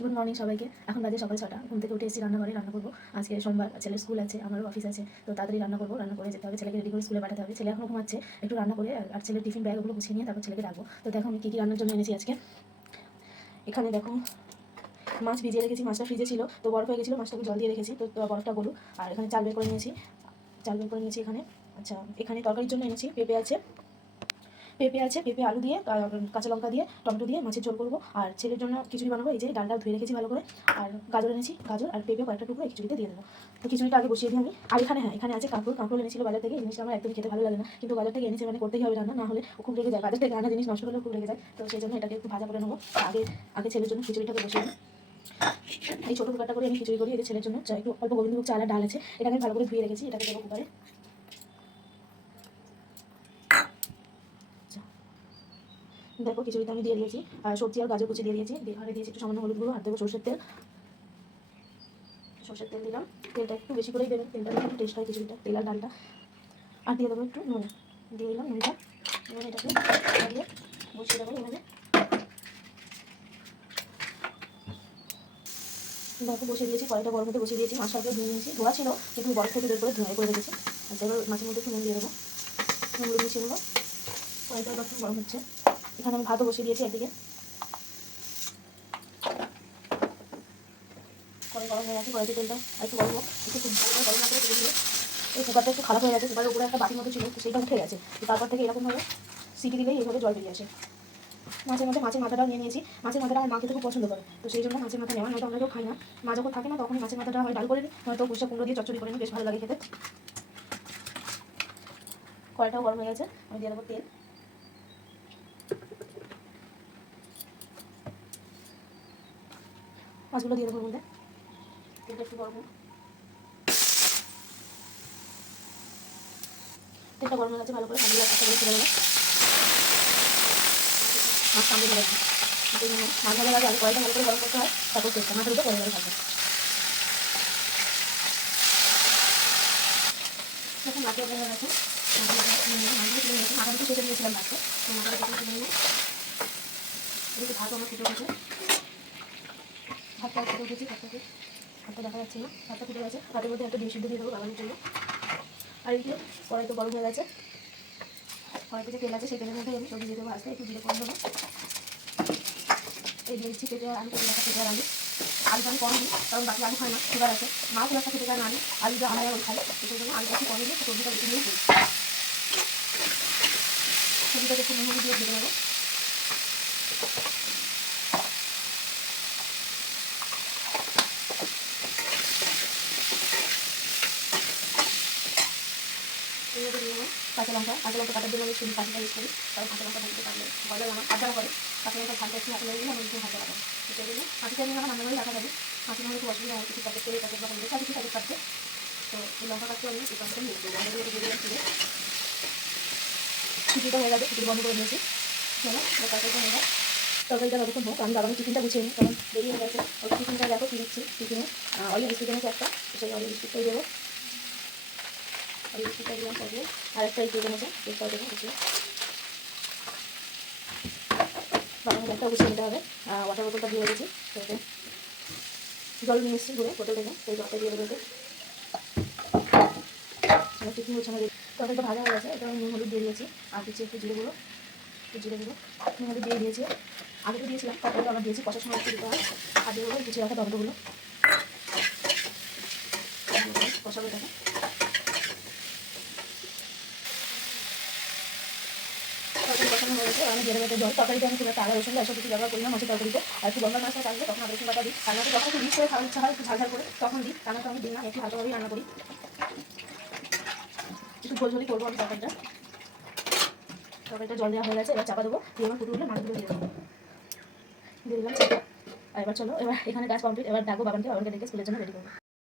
Good morning সবাইকে। এখন বাজে সকাল 6টা। ঘুম থেকে উঠে এসেছি রান্নাঘরে, রান্না করবো। আজকে সোমবার, ছেলের স্কুল আছে, আমারও অফিস আছে, তো তাড়াতাড়ি রান্না করবো। রান্না করে যেতে হবে, ছেলেকে রেডি করে স্কুলে পাঠাতে হবে। ছেলে এখনো ঘুমাচ্ছে, একটু রান্না করে আর ছেলের টিফিন ব্যাগ ওগুলো গুছিয়ে নিয়ে তারপর ছেলেকে রাখবো। তো দেখো আমি কী কী রান্নার জন্য এনেছি আজকে। এখানে দেখো মাছ ভিজিয়ে রেখেছি, মাছটা ফ্রিজে ছিল তো বরফ হয়ে গেছিলো, মাছটাকে জল দিয়ে রেখেছি, তো বরফটা গলুক। আর এখানে চাল বের করে নিয়েছি, এখানে। আচ্ছা, এখানে তরকারির জন্য এনেছি পেঁপে আছে, পেঁপে আলু দিয়ে কাঁচা লঙ্কা দিয়ে টমেটো দিয়ে মাছের ঝোল করবো। আর ছেলের জন্য খিচুড়ি বানাবো। এই যে ডালটা ধুয়ে রেখেছি ভালো করে। আর গাজর এনেছি, গাজর আর পেঁপে কয়েকটা টুকরো এই খিচুড়িতে দিয়ে দেবো। তো খিচুড়িটা আগে বসিয়ে দিই আমি। আর এখানে আছে কাঁকরোল এনেছিল বাজার থেকে। এই জিনিসটা আমার একদমই খেতে ভালো লাগে না, কিন্তু বাজার থেকে এনেছে মানে করতেই হবে রান্না, না হলে খুব রেগে যায়। বাজার থেকে আনা জিনিস নষ্ট হলেও খুব রেগে যায়, তো সেই জন্য এটাকে একটু ভাজা করে নেবো। আগে ছেলের জন্য খিচুড়িটাকে বসিয়ে দিই। এই ছোটো কুকারটা করে আমি খিচুড়ি করি। এই যে ছেলের জন্য একটু অল্প গোবিন্দভোগ চাল আর ডাল আছে, এটাকে ভালো করে ধুয়ে রেখেছি, এটাকে দেবো কুকারে। দেখো খিচুড়িতে আমি দিয়ে দিয়েছি আর সবজি আর গাজর কুচি দিয়ে দিয়েছি। ঘরে দিয়েছি একটু সামান্য হলুদ গুঁড়ো, আর দেবো সরষের তেল দিলাম। তেলটা একটু বেশি করেই দেবেন, তেলটা দিলে একটু টেস্ট হয় খিচুড়িটা, তেল আর ডালটা। আর দিয়ে দেবো একটু নুন, দিয়ে দিলাম নুনটা। এটাকে দিয়ে বসিয়ে দেবো এভাবে। দেখো বসিয়ে দিয়েছি, কড়াইটা গরম হতে বসিয়ে দিয়েছি। মাছটাকে ধুয়ে নিয়েছি, ধোয়া ছিল কিন্তু বরফ থেকে বের করে ধোয়া করে রেখেছি। আচ্ছা, এবার মাছের মধ্যে একটু নুন দিয়ে দেবো, নুনগুলো মিশিয়ে নেবো। কড়াইটা একটু গরম হচ্ছে। এখানে আমি ভাতও বসিয়ে দিয়েছি একদিকে। কড়াই গরম হয়ে গেছে, কড়াইতে তেলটা একটু গরম হোক, একটু খুব ভালো করে গরম না করে তুলে দিয়ে। এই কুকারটা একটু খারাপ হয়ে গেছে, কুকারের উপরে একটা বাটির মতো ছিল, তো সেইটা উঠে গেছে। তো তারপর থেকে এরকমভাবে সিটি দিলেই এইভাবে জল বেরিয়ে আসে। মাছের মধ্যে মাছের মাথাটাও নিয়ে নিয়েছি। মাছের মাথাটা আমার মা খেতে খুব পছন্দ করে, তো সেই জন্য মাছের মাথা নেওয়া, নয়তো আমরা কেউ খাই না। মা যখন থাকে না তখনই মাছের মাথাটা হয় ডাল করে নিই, নয়তো পুষা কুমড়ো দিয়ে চচ্চড়ি করে নিই, বেশ ভালো লাগে খেতে। কড়াইটাও গরম হয়ে গেছে, আমি দিয়ে দেবো তেল। মাছগুলো দিয়ে দেবো মধ্যে, তেলটা একটু গরম হোক। তেলটা গরম হয়ে গেছে, ভালো করে মাছগুলো একটা করে ছেড়ে দেবো। মাছ সামনে ধরে সেই জন্য মাছ ভালো লাগে আগে কড়াইটা ভালো করে গরম করতে হয়, তারপর তেলটা মাছের উপরে পরে থাকবে। এখন মাছটা হয়ে গেছে, মাছগুলো তুলে নিয়েছি। মাথাটা কেটে দিয়েছিলাম মাছটা, তো মাথাটা কেটে তুলে নিয়ে এদিকে ভাতও আমার ফুটে গেছে। ভাতটা ফুটে উঠেছি, ভাতটা দেখা যাচ্ছে না, ভাতটা ফুটে গেছে। ভাতের মধ্যে একটা ডিম সিদ্ধ দিয়ে দেবো বাগানোর জন্য। আর এই যে কড়াই তো গরম হয়ে গেছে, কড়াইতে যে তেল আছে সেই তেলের মধ্যে আমি সবজি দিয়ে দেবো। আসতে একটু জিরে করে দেবো। এই দিয়ে দিচ্ছি পেঁপে আর আলু, পেঁপে আর আলু। আলুটা আমি কম দিই, কারণ বাকি আলু খায় না, সুগার আছে। মা খুব একটা খেতে চায় না আলু, আলুটা আমরা এখন খাই, সেই জন্য আলুটা একটু কমে দিয়ে সবজিটা বেশি নিয়ে দিই। সবজিটাকে একটু নুন দিয়ে ভেজে নেবো। এইভাবে দিয়ে নেবো কাঁচা লঙ্কা কাটার জন্য আমি শুধু কাঁচাটা ইউজ করি, কারণ কাঁচা লঙ্কা দিতে পারলে ভালো আমার আড্ডা করে। কাঁচা লঙ্কা ঝালটা একটু হাতে লাগিয়ে দিলে আমার একটু ভালো লাগে। তো সেই জন্য মাটিটা আমি আমার রান্নাঘরেই রাখা যাবে। মাটির মধ্যে খুব অসুবিধা হয়, কিছু প্যাকেট করে প্যাকেট বা কিছু প্যাকেট কাটতে। তো এই লঙ্কা কাটতে আমি এই প্যাকেটটা নিয়ে দেবো, দিয়ে দিলাম ছিঁড়ে। খিচুড়িটা হয়ে গেছে, খিচুড়ি বন্ধ করে দিয়েছি। চলো তরকারিটা হয়ে যায়। তরকারিটা যতক্ষণ হোক আমি বাবাকে টিফিনটা গুছিয়ে নিই, কারণ দেরি হয়ে গেছে। ওই টিফিনটা দেখো কী দিচ্ছি টিফিনে। অয়েল বিস্কুট এনেছে একটা, সেই অয়েল বিস্কুটটাই দেবো। অয়েল বিস্কুটটা দিলাম পরে। আর একটা এই কেক এনেছে, কেকটাও দেবো গুছিয়ে। বাবাকে একটা গুছিয়ে নিতে হবে। ওয়াটার বোতলটা দিয়ে রেখেছি, তো জল নিয়ে এসেছি ঘুরে বোতল থেকে, সেই জলটা দিয়ে দেবো। টিফিন গুছানো দিয়ে তরকারিটা ভাজা হয়ে গেছে, এটা আমি নুন হলুদ দিয়ে দিয়েছি। আর দিচ্ছি একটু জিরে গুঁড়ো, নুন হলুদ দিয়ে দিয়েছি। আগে তো দিয়েছিলাম, তারপরে আবার দিয়েছি, কষার সময় একটু দিতে হয়। আর দিয়ে দেবো গুছিয়ে রাখা টমেটোগুলো, কষাবো এটাকে। তরকারি কষানো হয়ে গেছে, আমি দিয়ে দেবো জল। তরকারিতে আমি খুব একটা আদা রসুন এসব কিছু ব্যবহার করি না মাছের তরকারিতে। আর একটু গঙ্গার মাছটা থাকলে তখন আদা রসুন বাটা দিই। আর নয়তো যখন একটু মিক্স করে খাওয়ার ইচ্ছা হয় একটু ঝাল করে তখন দিই, তা তো আমি দিই না, একটু হালকাভাবেই রান্না করি। একটু ঝোলঝোলি করবো আমি তরকারিটা জল দেওয়া হয়ে গেছে, এবার চাপা দেবো, দিয়ে আমার ফুটে উঠলে মাছগুলো দিয়ে দেবো, দিয়ে দিলাম চাপা। আর এবার চলো, এবার এখানে কাজ কমপ্লিট। এবার ডাকবো বাবানকে ডেকে স্কুলের জন্য রেডি করবো।